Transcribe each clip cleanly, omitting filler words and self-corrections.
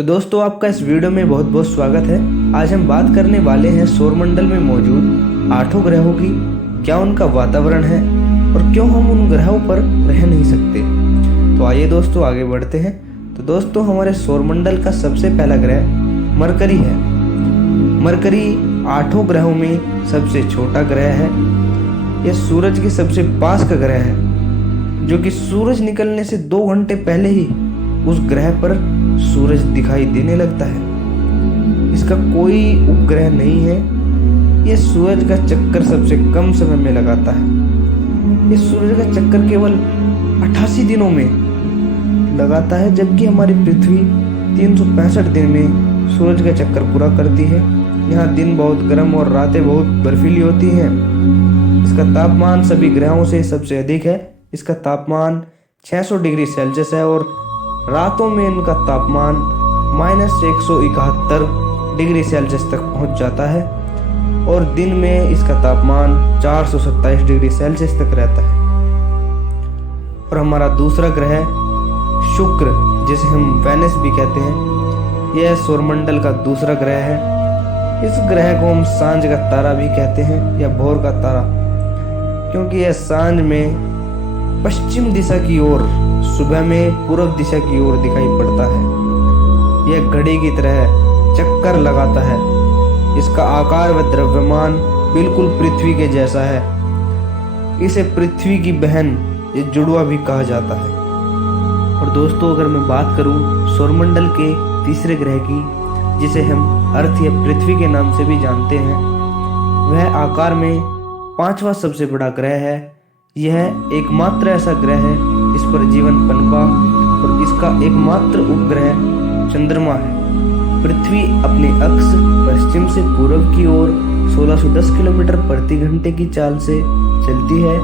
तो दोस्तों आपका इस वीडियो में बहुत बहुत स्वागत है। आज हम बात करने वाले हैं सौरमंडल में मौजूद 8 ग्रहों की, क्या उनका वातावरण है और क्यों हम उन ग्रहों पर रह नहीं सकते। तो आइए दोस्तों आगे बढ़ते हैं। तो दोस्तों हमारे सौरमंडल का सबसे पहला ग्रह मरकरी है। मरकरी 8 ग्रहों में सबसे छोटा ग्रह है। यह सूरज के सबसे पास का ग्रह है, जो कि सूरज निकलने से 2 घंटे पहले ही उस ग्रह पर सूरज दिखाई देने लगता है। इसका कोई उपग्रह नहीं है। यह सूरज का चक्कर सबसे कम समय में लगाता है। यह सूरज का चक्कर केवल 88 दिनों में लगाता है, जबकि हमारी पृथ्वी 365 दिन में सूरज का चक्कर पूरा करती है। यहाँ दिन बहुत गर्म और रातें बहुत बर्फीली होती हैं। इसका तापमान सभी ग्रहों से सबसे अधिक है। इसका तापमान 600 डिग्री सेल्सियस है और रातों में इनका तापमान -171 डिग्री सेल्सियस तक पहुंच जाता है और दिन में इसका तापमान 427 डिग्री सेल्सियस तक रहता है। और हमारा दूसरा ग्रह शुक्र, जिसे हम वेनस भी कहते हैं, यह सौरमंडल का दूसरा ग्रह है। इस ग्रह को हम सांझ का तारा भी कहते हैं या भोर का तारा, क्योंकि यह सांझ में पश्चिम दिशा की ओर, सुबह में पूर्व दिशा की ओर दिखाई पड़ता है। यह घड़ी की तरह चक्कर लगाता है। इसका आकार व द्रव्यमान बिल्कुल पृथ्वी के जैसा है। इसे पृथ्वी की बहन या जुड़वा भी कहा जाता है। और दोस्तों अगर मैं बात करूं सौरमंडल के तीसरे ग्रह की, जिसे हम अर्थ या पृथ्वी के नाम से भी जानते हैं, वह आकार में 5वां सबसे बड़ा ग्रह है। यह एकमात्र ऐसा ग्रह है जिस पर जीवन पनपा और इसका एकमात्र उपग्रह चंद्रमा है। पृथ्वी अपने अक्ष पश्चिम से पूर्व की ओर 1610 किलोमीटर प्रति घंटे की चाल से चलती है।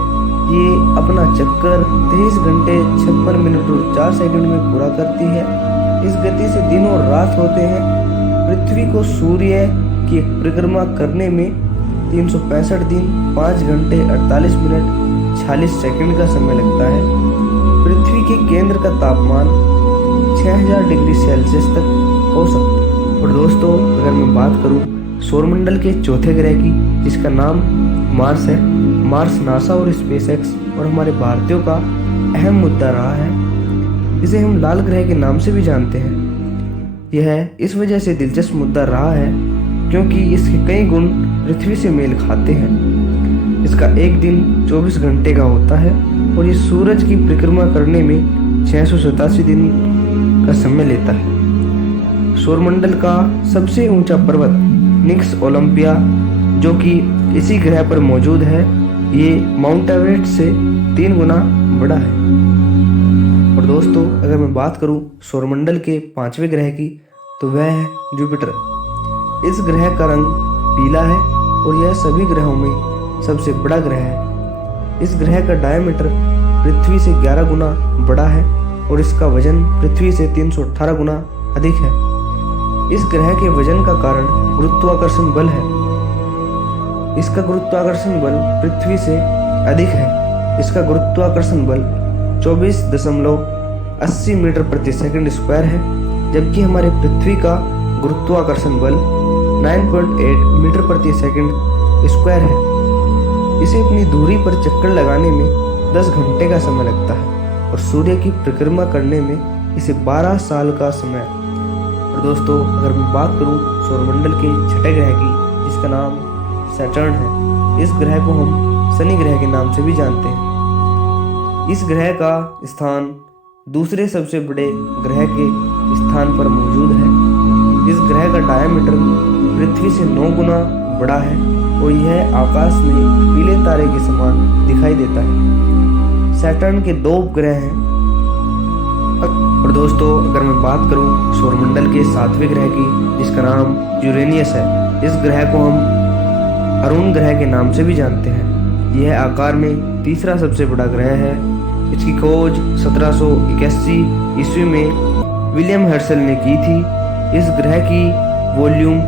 ये अपना चक्कर 23 घंटे 56 मिनट और 4 सेकंड में पूरा करती है। इस गति से दिन और रात होते हैं। पृथ्वी को सूर्य की परिक्रमा करने में 365 दिन 5 घंटे 48 मिनट 46 सेकंड का समय लगता है। पृथ्वी के केंद्र का तापमान 6000 डिग्री सेल्सियस तक हो सकता है। और दोस्तों अगर मैं बात करूं सौरमंडल के चौथे ग्रह की, जिसका नाम मार्स है। मार्स नासा और स्पेसएक्स और हमारे भारतीयों का अहम मुद्दा रहा है। इसे हम लाल ग्रह के नाम से भी जानते हैं। यह इस वजह से दिलचस्प मुद्दा रहा है क्योंकि इसके कई गुण पृथ्वी से मेल खाते हैं। इसका एक दिन 24 घंटे का होता है और ये सूरज की परिक्रमा करने में 687 दिन का समय लेता है। सौरमंडल का सबसे ऊंचा पर्वत निक्स ओलंपिया, जो कि इसी ग्रह पर मौजूद है, ये माउंट एवरेस्ट से 3 गुना बड़ा है। और दोस्तों अगर मैं बात करूं सौरमंडल के 5वें ग्रह की, तो वह है जुपिटर। इस ग्रह का रंग पीला है और यह सभी ग्रहों में सबसे बड़ा ग्रह है। इस ग्रह का डायमीटर पृथ्वी से 11 गुना बड़ा है और इसका वजन पृथ्वी से 318 गुना अधिक है। इस ग्रह के वजन का कारण गुरुत्वाकर्षण बल है। इसका गुरुत्वाकर्षण बल पृथ्वी से अधिक है। इसका गुरुत्वाकर्षण बल 24.80 मीटर प्रति सेकंड स्क्वायर है, जबकि हमारे पृथ्वी का गुरुत्वाकर्षण बल 9.8 मीटर प्रति सेकंड स्क्वायर है। इसे अपनी दूरी पर चक्कर लगाने में 10 घंटे का समय लगता है और सूर्य की परिक्रमा करने में इसे 12 साल का समय। और दोस्तों अगर मैं बात करूं सौरमंडल के छठे ग्रह की, जिसका नाम सैटर्न है। इस ग्रह को हम शनि ग्रह के नाम से भी जानते हैं। इस ग्रह का स्थान दूसरे सबसे बड़े ग्रह के स्थान पर मौजूद है। इस ग्रह का डायमीटर पृथ्वी से 9 गुना बड़ा है और यह आकाश में पीले तारे के समान दिखाई देता है। सैटर्न के 2 उपग्रह हैं। और दोस्तों अगर मैं बात करूं सौरमंडल के 7वें ग्रह की, जिसका नाम यूरेनियस है। इस ग्रह को हम अरुण ग्रह के नाम से भी जानते हैं। यह आकार में तीसरा सबसे बड़ा ग्रह है। इसकी खोज 1781 ईस्वी में विलियम हर्शल ने की थी। इस ग्रह की वॉल्यूम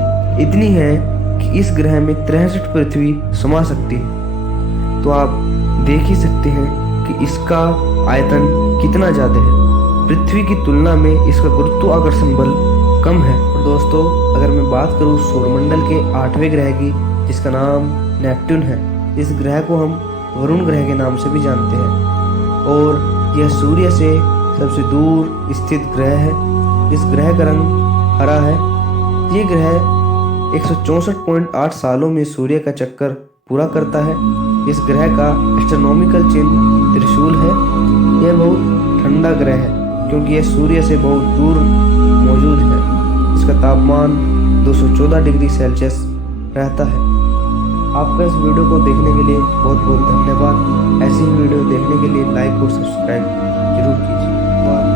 इतनी है कि इस ग्रह में 63 पृथ्वी समा सकती है। तो आप देख ही सकते हैं कि इसका आयतन कितना ज़्यादा है। पृथ्वी की तुलना में इसका गुरुत्वाकर्षण बल कम है। और दोस्तों, अगर मैं बात करूँ सौरमंडल के 8वें ग्रह की, जिसका नाम नेपट्टून है, इस ग्रह को हम वरुण ग्रह के नाम से भी जानते हैं और यह सूर्य से सबसे दूर स्थित ग्रह है। इस ग्रह का रंग हरा है। ये ग्रह 164.8 सालों में सूर्य का चक्कर पूरा करता है। इस ग्रह का एस्ट्रोनॉमिकल चिन्ह त्रिशूल है। यह बहुत ठंडा ग्रह है क्योंकि यह सूर्य से बहुत दूर मौजूद है। इसका तापमान 214 डिग्री सेल्सियस रहता है। आपका इस वीडियो को देखने के लिए बहुत बहुत धन्यवाद। ऐसी ही वीडियो देखने के लिए लाइक और सब्सक्राइब जरूर कीजिए।